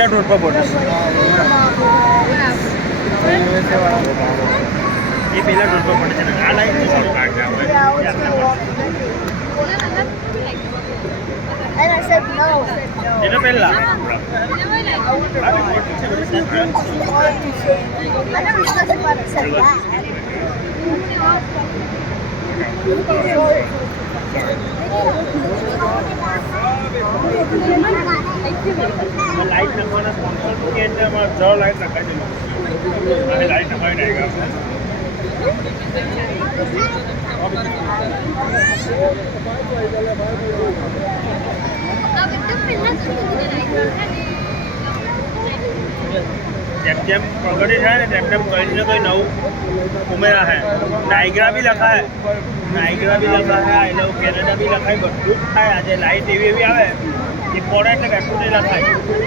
પહેલા રોડ પર બોલે એ પહેલા રોડ પર પડે છે આ line And I said no. એને પહેલા I never said what I said that. Light નંબરના સ્પોન્સર કે એટલે અમારે 6 લાઈટ લખાઈ દેલો અને લાઈટ નંબર નહીં આવશે જેમ જેમ પ્રગતિ થાય ને તેમ તેમ કંઈ ને કંઈ નવું ઉમેરા છે નાયગ્રા બી લખાય આઈ લવ કેનેડા બી લખાય બધું જ થાય આજે લાઈટ એવી આવે એ પડે એટલે બેઠું નહીં લખાય